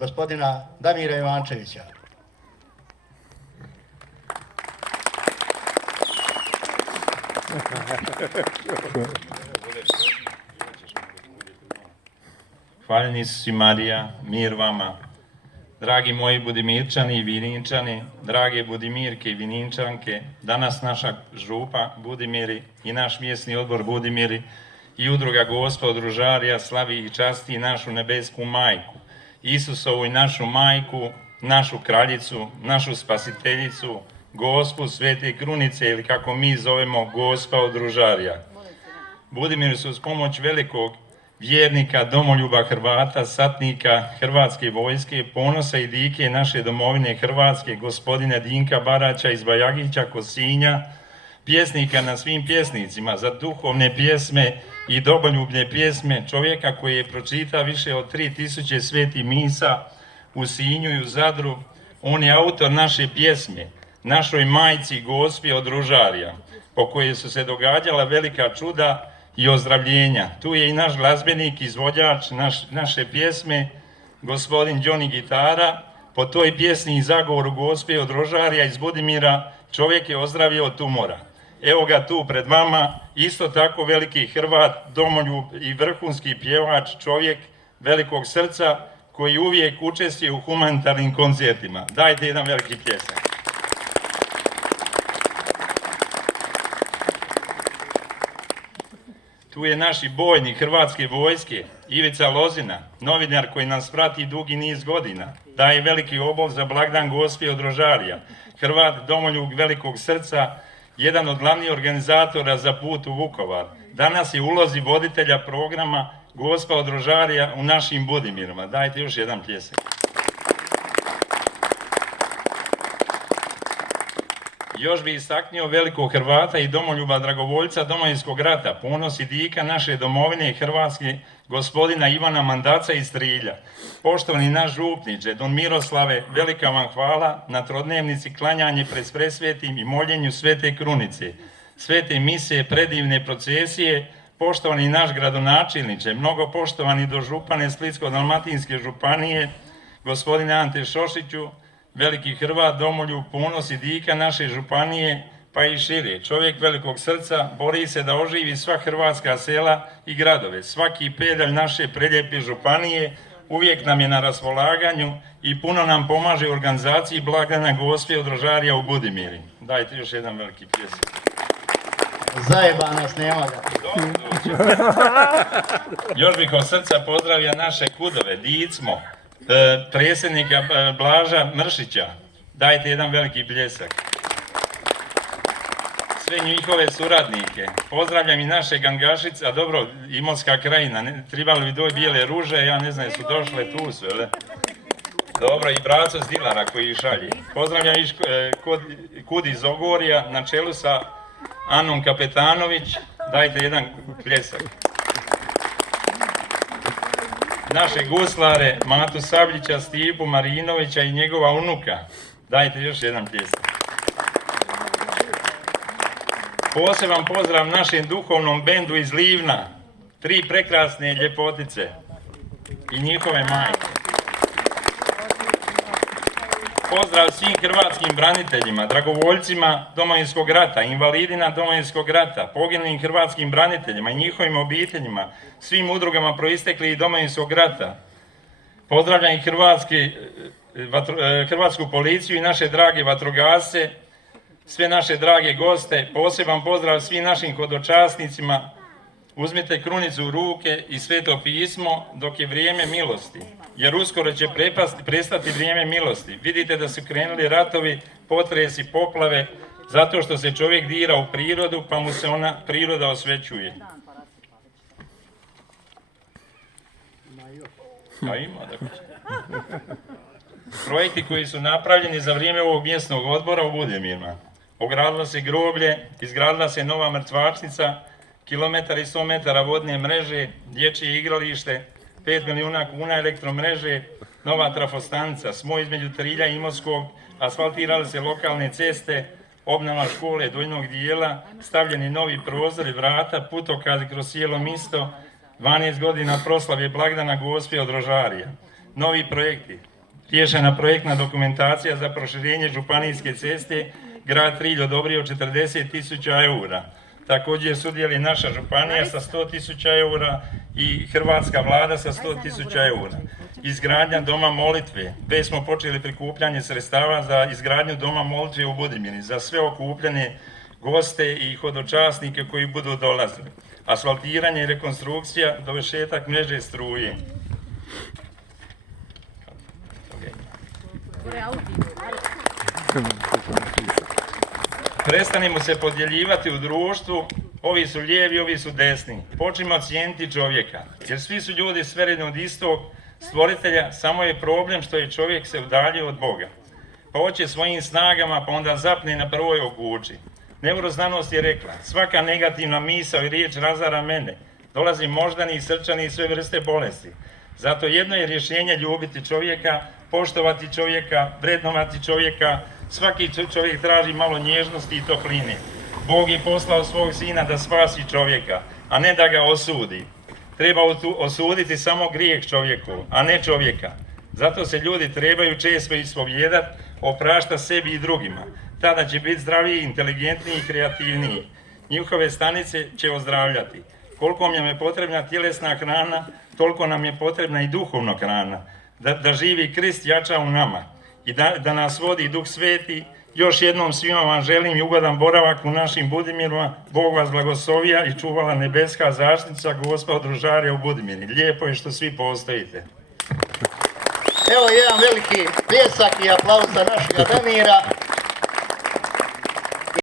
gospodina Damira Ivančevića. Hvaljeni su si Marija, mir vama. Dragi moji Budimirčani i Vininčani, drage Budimirke i Vininčanke, danas naša župa Budimiri i naš mjesni odbor Budimiri i udruga Gospod Ružarija slavi i časti našu nebesku majku, Isusovu i našu majku, našu kraljicu, našu spasiteljicu, Gospu Svete Krunice ili kako mi zovemo Gospa od Ružarija. Budimiri su uz pomoć velikog vjernika, domoljuba Hrvata, satnika Hrvatske vojske, ponosa i dike naše domovine Hrvatske, gospodina Dinka Baraća iz Bajagića, Kosinja, pjesnika na svim pjesnicima za duhovne pjesme i domoljubne pjesme, čovjeka koji je pročitao više od 3000 svetih misa u Sinju i u Zadru. On je autor naše pjesme, našoj majci Gospi od Ružarija, po kojoj su se događala velika čuda i ozdravljenja. Tu je i naš glazbenik, izvođač naše pjesme, gospodin Johnny Gitara. Po toj pjesni i zagovoru Gospe od Ružarija iz Budimira čovjek je ozdravio od tumora. Evo ga tu pred vama, isto tako veliki Hrvat, domoljub i vrhunski pjevač, čovjek velikog srca koji uvijek učestvuje u humanitarnim koncertima. Dajte jedan veliki pljesak. Tu je naš bojnik Hrvatske vojske, Ivica Lozina, novinar koji nas prati dugi niz godina. Daje veliki obol za blagdan Gospe od Ružarija. Hrvat, domoljub velikog srca, jedan od glavnih organizatora za put u Vukovar. Danas je u ulozi voditelja programa Gospa od Ružarija u našim Budimirima. Dajte još jedan pljesak. Još bi istaknuo velikog Hrvata i domoljuba dragovoljca Domovinskog rata, ponos i dika naše domovine Hrvatske, gospodina Ivana Mandaca iz Trilja. Poštovani naš župniče, don Miroslave, velika vam hvala na trodnevnici klanjanje pred presvetim i moljenju Svete Krunice, svete mise, predivne procesije. Poštovani naš gradonačelniče, mnogo poštovani dožupane Splitsko-dalmatinske županije, gospodine Ante Šošiću, veliki Hrvat, domoljub, ponos i dika naše županije, pa i šire. Čovjek velikog srca, bori se da oživi sva hrvatska sela i gradove. Svaki pedalj naše prelijepe županije uvijek nam je na raspolaganju i puno nam pomaže u organizaciji blagdana Gospe od Ružarija u Budimiri. Dajte još jedan veliki pljesak. Zajebana snema ga. Još bih od srca pozdravio naše kudove, Dicmo, predsjednika Blaža Mršića. Dajte jedan veliki pljesak. Sve njihove suradnike. Pozdravljam i našeg Angašica, dobro, Imotska krajina, trebali bi doj bijele ruže, ja ne znam, su došle, tu su, jel? Dobro, i braco s Dilara koji ih šalje. Pozdravljam i kud iz Ogorja, na čelu sa Anom Kapetanović. Dajte jedan pljesak. Naše guslare, Matu Sabljića, Stipu Marinovića i njegova unuka. Dajte još jedan pljesak. Poseban pozdrav našem duhovnom bendu iz Livna, 3 prekrasne ljepotice i njihove majke. Pozdrav svim hrvatskim braniteljima, dragovoljcima Domovinskog rata, invalidima Domovinskog rata, poginulim hrvatskim braniteljima i njihovim obiteljima, svim udrugama proistekli iz Domovinskog rata. Pozdravljam i hrvatsku policiju i naše drage vatrogasce, sve naše drage goste. Poseban pozdrav svim našim hodočasnicima. Uzmite krunicu u ruke i sveto pismo dok je vrijeme milosti, jer uskoro će prestati vrijeme milosti. Vidite da su krenuli ratovi, potresi, poplave, zato što se čovjek dira u prirodu, pa mu se ona priroda osvećuje. A ima, dakle. Projekti koji su napravljeni za vrijeme ovog mjesnog odbora u Budimirima. Ogradilo se groblje, izgradila se nova mrtvačnica, kilometar i 100 metara vodne mreže, dječje igralište, 5 milijuna kuna elektromreže, nova trafostanica, smoj između Trilja i Imotskog, asfaltirale se lokalne ceste, obnova škole donjeg dijela, stavljeni novi prozori, vrata, putokazi kroz cijelo misto, 12 godina proslave blagdana Gospe od Ružarija. Novi projekti. Riješena projektna dokumentacija za proširenje županijske ceste, grad Trilj odobrio 40.000 eura. Također sudjeli naša županija sa 100.000 eura i hrvatska vlada sa 100.000 eura. Izgradnja doma molitve. Već smo počeli prikupljanje sredstava za izgradnju doma molitve u Budimiri, za sve okupljene goste i hodočasnike koji budu dolazili. Asfaltiranje i rekonstrukcija, dovršetak mreže struje. Prestanimo se podjeljivati u društvu, ovi su lijevi, ovi su desni. Počnimo cijeniti čovjeka, jer svi su ljudi stvoreni od istog stvoritelja, samo je problem što je čovjek se udaljio od Boga. Pa hoće svojim snagama, pa onda zapne na prvoj okući. Neuroznanost je rekla, svaka negativna misao i riječ razara mene. Dolazi moždani i srčani i sve vrste bolesti. Zato jedno je rješenje ljubiti čovjeka, poštovati čovjeka, vrednovati čovjeka. Svaki čovjek traži malo nježnosti i topline. Bog je poslao svog sina da spasi čovjeka, a ne da ga osudi. Treba osuditi samo grijeh čovjeku, a ne čovjeka. Zato se ljudi trebaju često ispovjedati, opraštati sebi i drugima. Tada će biti zdraviji, inteligentniji i kreativniji. Njihove stanice će ozdravljati. Koliko nam je potrebna tjelesna hrana, toliko nam je potrebna i duhovna hrana. Da živi Krist jača u nama i da nas vodi Duh Sveti. Još jednom svima vam želim i ugodan boravak u našim Budimirima. Bog vas blagoslovija i čuvala nebeska zaštitnica Gospod Ružarja u Budimiri. Lijepo je što svi postojite. Evo jedan veliki pljesak i aplauz za našega Damira.